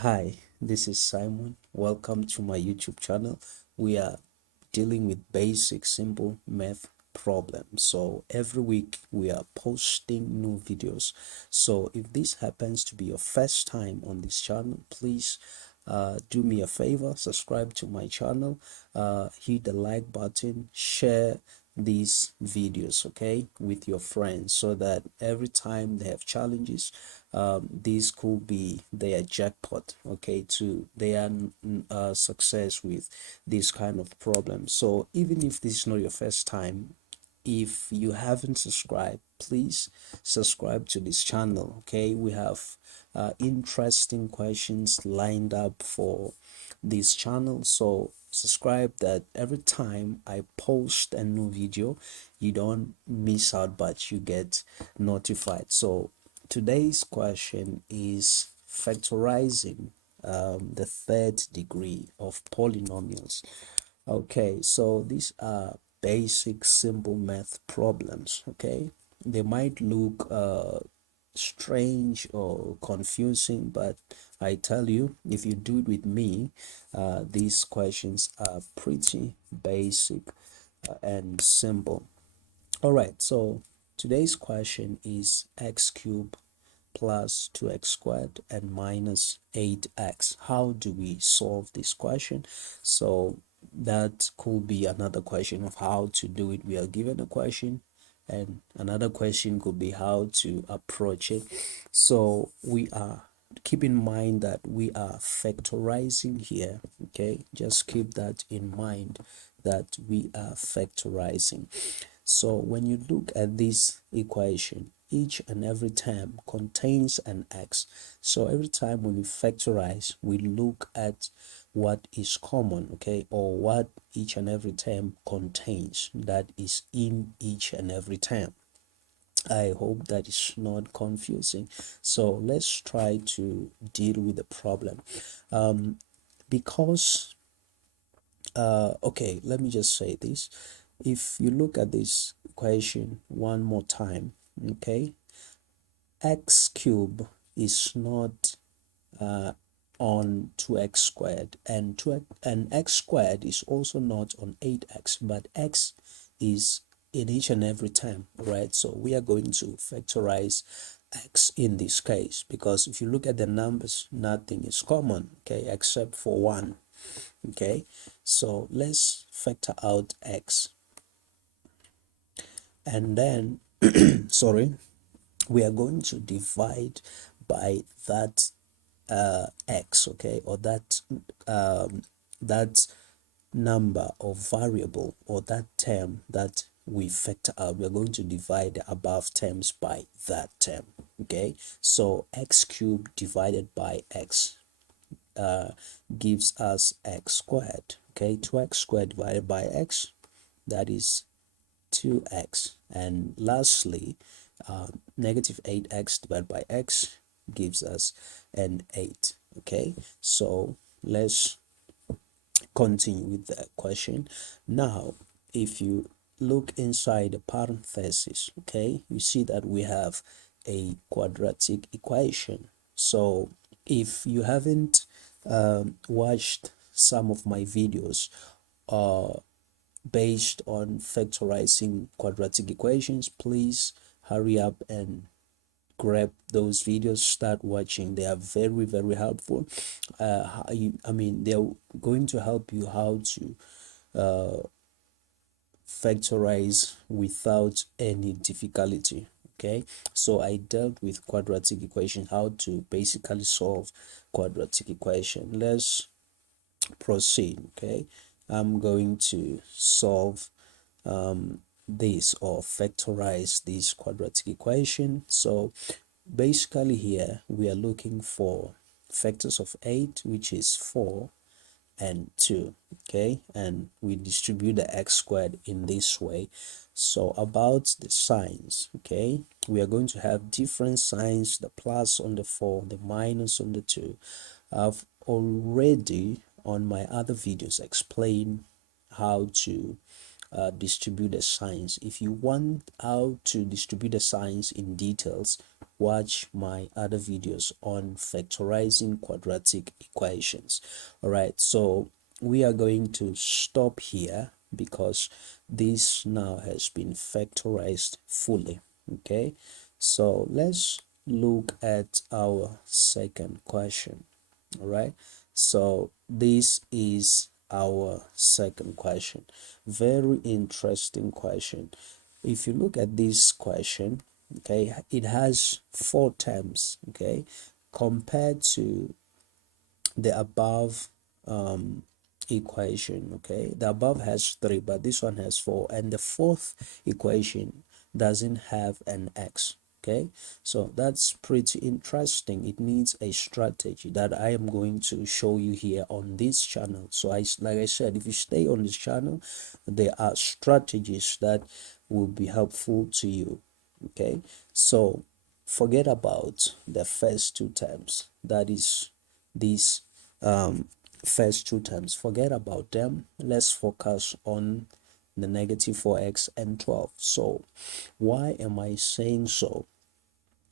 Hi, this is Simon. Welcome to my YouTube channel. We are dealing with basic simple math problems. So every week we are posting new videos. So if this happens to be your first time on this channel, please do me a favor, subscribe to my channel, hit the like button, share these videos, okay, with your friends, so that every time they have challenges, this could be their jackpot, okay, to their success with this kind of problem. So even if this is not your first time, if you haven't subscribed, please subscribe to this channel, okay. We have interesting questions lined up for this channel, so subscribe that every time I post a new video you don't miss out but you get notified. So today's question is factorizing the third degree of polynomials. Okay, so these are basic simple math problems, okay? They might look strange or confusing, but I tell you, if you do it with me, these questions are pretty basic and simple. All right, so today's question is x cubed plus 2x squared and minus 8x. How do we solve this question? So that could be another question of how to do it. We are given a question, and another question could be how to approach it. So we are, keep in mind that we are factorizing here, okay? Just keep that in mind, that we are factorizing. So when you look at this equation, each and every term contains an x. So every time when we factorize, we look at what is common, okay, or what each and every term contains that is in each and every term. I hope that is not confusing. So let's try to deal with the problem. Because okay, let me just say this. If you look at this equation one more time, okay, x cube is not on 2x squared, and x squared is also not on 8x, but x is in each and every term, right? So we are going to factorize x in this case, because if you look at the numbers, nothing is common, okay, except for 1. Okay, so let's factor out x, and then sorry, we are going to divide by that x, okay, or that number or variable or that term that we factor out. We're going to divide the above terms by that term, okay. So x cubed divided by x gives us x squared, okay. 2x squared divided by x, that is 2x. And lastly, negative 8x divided by x gives us an 8, okay. So let's continue with the question. Now if you look inside the parenthesis, okay, you see that we have a quadratic equation. So if you haven't watched some of my videos based on factorizing quadratic equations, please hurry up and grab those videos, start watching. They are very helpful. I mean, they're going to help you how to factorize without any difficulty, okay. So I dealt with quadratic equation, how to basically solve quadratic equation. Let's proceed, okay. I'm going to solve this or factorize this quadratic equation. So basically here we are looking for factors of 8, which is 4 and 2, okay, and we distribute the x squared in this way. So about the signs, okay, we are going to have different signs, the plus on the 4, the minus on the 2. I've already on my other videos explained how to distribute the signs. If you want how to distribute the signs in details, watch my other videos on factorizing quadratic equations. All right, so we are going to stop here because this now has been factorized fully. Okay, so let's look at our second question. All right, so this is our second question. Very interesting question. If you look at this question, okay, it has four terms, okay, compared to the above equation. Okay, the above has three, but this one has four, and the fourth equation doesn't have an x. Okay, so that's pretty interesting. It needs a strategy that I am going to show you here on this channel. So like I said, if you stay on this channel, there are strategies that will be helpful to you. Okay, so forget about the first two terms, that is these first two terms, forget about them. Let's focus on the negative 4x and 12. So why am I saying so?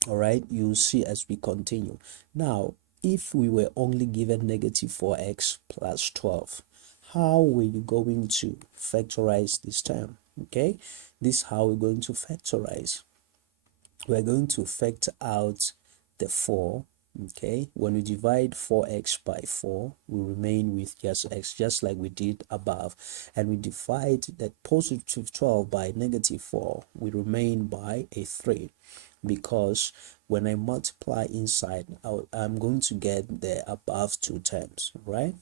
All right, you'll see as we continue. Now, if we were only given negative 4x plus 12, how were you going to factorize this term? Okay, this is how we're going to factorize. We're going to factor out the 4. Okay, when we divide 4x by 4, we remain with just x, just like we did above. And we divide that positive 12 by negative 4, we remain by a 3, because when I multiply inside, I'm going to get the above two terms, right?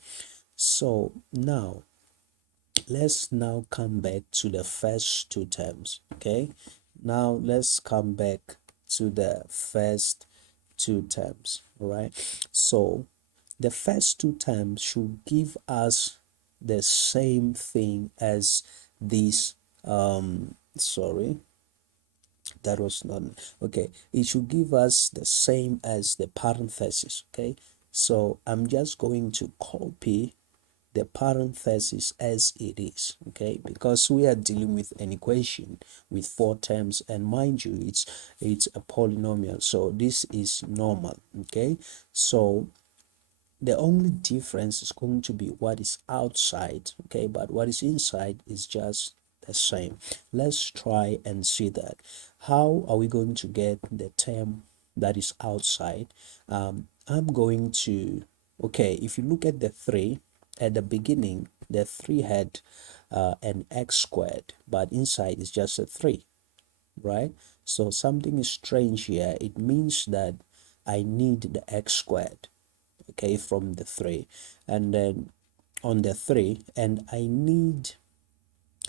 So now let's now come back to the first two terms. Okay, now let's come back to the first two terms. All right, so the first two terms should give us the same thing as this. Sorry, that was not okay. It should give us the same as the parenthesis. Okay, so I'm just going to copy the parenthesis as it is, okay, because we are dealing with an equation with four terms, and mind you, it's a polynomial, so this is normal. Okay, so the only difference is going to be what is outside, okay, but what is inside is just the same. Let's try and see that. How are we going to get the term that is outside? I'm going to, okay, if you look at the 3 at the beginning, the 3 had an x squared, but inside is just a 3, right? So something is strange here. It means that I need the x squared, okay, from the 3, and then on the 3, and I need,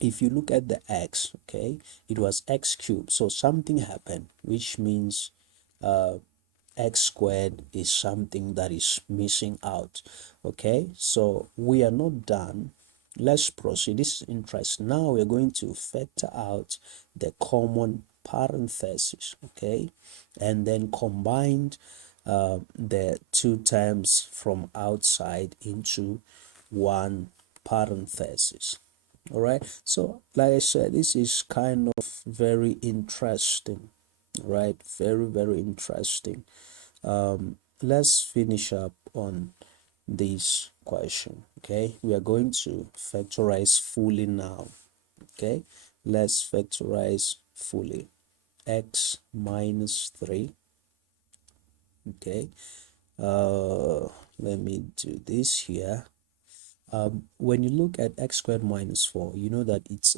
if you look at the x, okay, it was x cubed, so something happened, which means x squared is something that is missing out. Okay, so we are not done. Let's proceed. This is interesting. Now we're going to factor out the common parenthesis, okay, and then combine the two terms from outside into one parenthesis. All right, so like I said, this is kind of very interesting, right? Very interesting. Let's finish up on this question. Okay, we are going to factorize fully now. Okay, let's factorize fully. X minus 3. Okay, let me do this here. When you look at x squared minus 4, you know that it's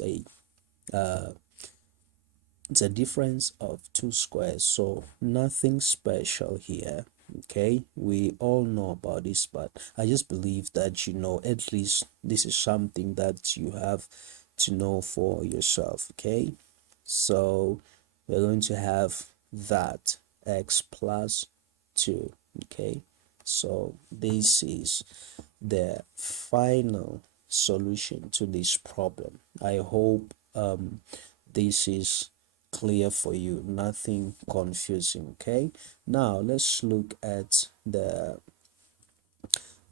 a difference of two squares, so nothing special here. Okay, we all know about this, but I just believe that, you know, at least this is something that you have to know for yourself. Okay, so we're going to have that x plus 2. Okay, so this is the final solution to this problem. I hope this is clear for you, nothing confusing. Okay, now let's look at the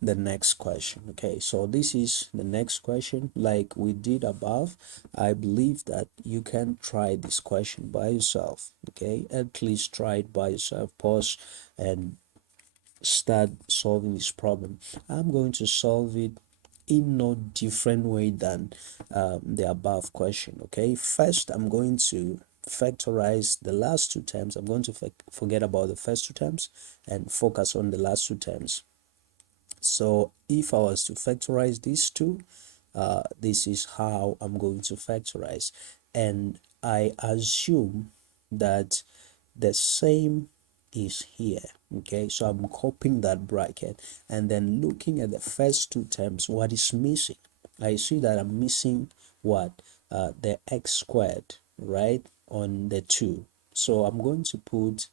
the next question. Okay, so this is the next question like we did above. I believe that you can try this question by yourself. Okay, at least try it by yourself. Pause and start solving this problem. I'm going to solve it in no different way than the above question. Okay, first I'm going to factorize the last two terms. I'm going to forget about the first two terms and focus on the last two terms. So if I was to factorize these two, this is how I'm going to factorize. And I assume that the same is here. Okay, so I'm copying that bracket and then looking at the first two terms, what is missing? I see that I'm missing what? The x squared, right, on the 2. So I'm going to put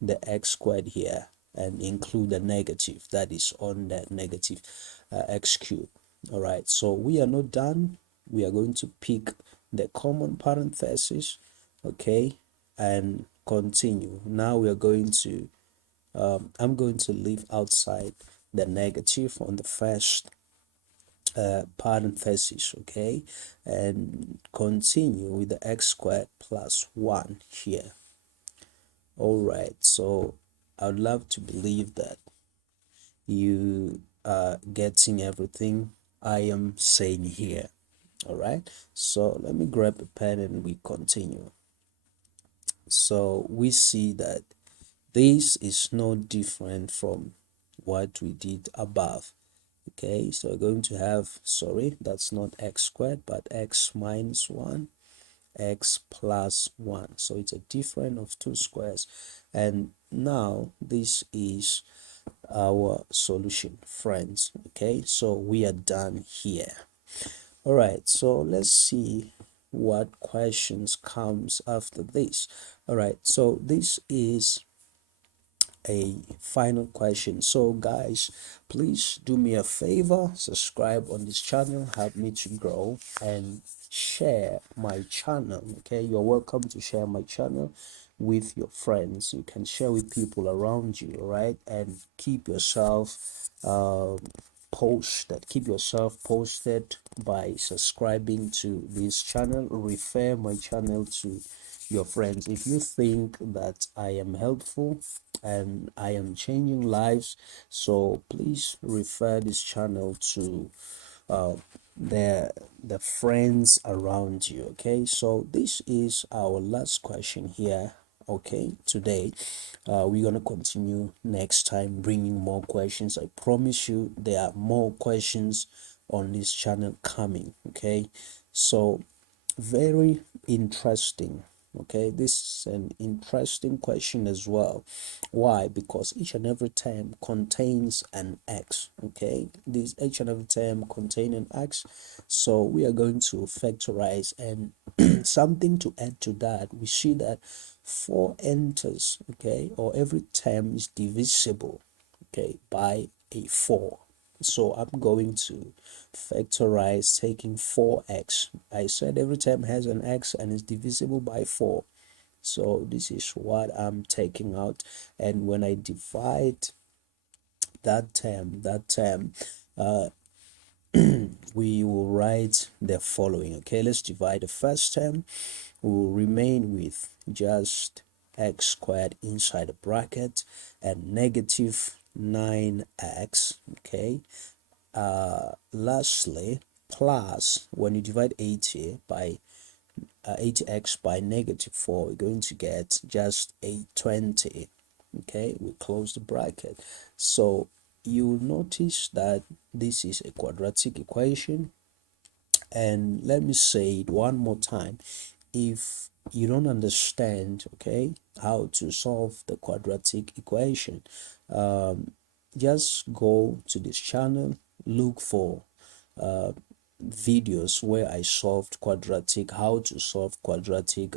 the x squared here and include the negative that is on the negative x cubed. All right, so we are not done. We are going to pick the common parenthesis, okay, and continue. Now we are going to I'm going to leave outside the negative on the first parenthesis, okay, and continue with the x squared plus 1 here. All right, so I would love to believe that you are getting everything I am saying here. All right, so let me grab a pen and we continue. So we see that this is no different from what we did above. Okay, so we're going to have, sorry, that's not x squared, but x minus 1, x plus 1. So it's a difference of 2 squares. And now this is our solution, friends. Okay, so we are done here. All right, so let's see what questions comes after this. All right, so this is a final question. So guys, please do me a favor, subscribe on this channel, help me to grow, and share my channel. Okay, you're welcome to share my channel with your friends. You can share with people around you, right? And keep yourself keep yourself posted by subscribing to this channel. Refer my channel to your friends if you think that I am helpful and I am changing lives. So please refer this channel to uh, the friends around you. Okay, so this is our last question here. Okay, today we're gonna continue next time bringing more questions. I promise you there are more questions on this channel coming. Okay, so very interesting. Okay, this is an interesting question as well. Why? Because each and every term contains an x. Okay, this each and every term contain an x, so we are going to factorize. And something to add to that, we see that 4 enters, okay, or every term is divisible, okay, by a 4. So I'm going to factorize taking 4x. I said every term has an x and is divisible by 4. So this is what I'm taking out. And when I divide that term, we will write the following. Okay, let's divide the first term. We will remain with just x squared inside the bracket and negative 9x. Okay, lastly, plus when you divide 80 by 80x by negative 4, we're going to get just 820. Okay, we close the bracket. So you'll notice that this is a quadratic equation. And let me say it one more time. If you don't understand, okay, how to solve the quadratic equation, just go to this channel, look for videos where I solved how to solve quadratic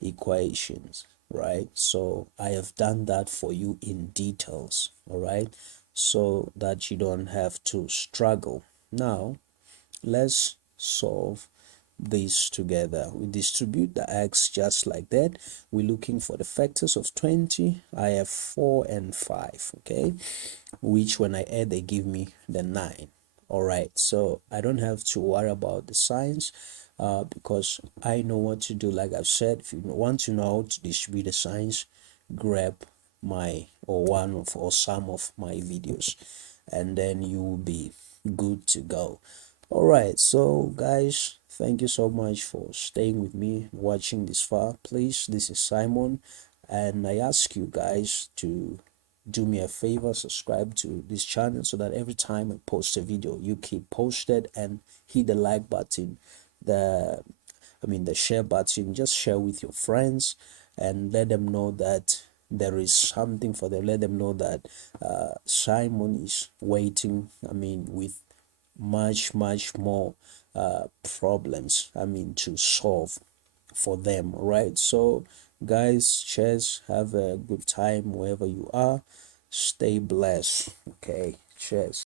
equations, right? So I have done that for you in details, all right, so that you don't have to struggle. Now let's solve this together. We distribute the x just like that. We're looking for the factors of 20. I have 4 and 5, okay, which when I add they give me the 9. All right, so I don't have to worry about the signs because I know what to do. Like I've said, if you want to know how to distribute the signs, grab my or one of or some of my videos, and then you will be good to go. All right, so guys, thank you so much for staying with me, watching this far. Please, this is Simon, and I ask you guys to do me a favor, subscribe to this channel so that every time I post a video, you keep posted, and hit the like button, the the share button. Just share with your friends and let them know that there is something for them. Let them know that Simon is waiting, with much more problems, to solve for them. Right, so guys, cheers, have a good time wherever you are, stay blessed. Okay, cheers.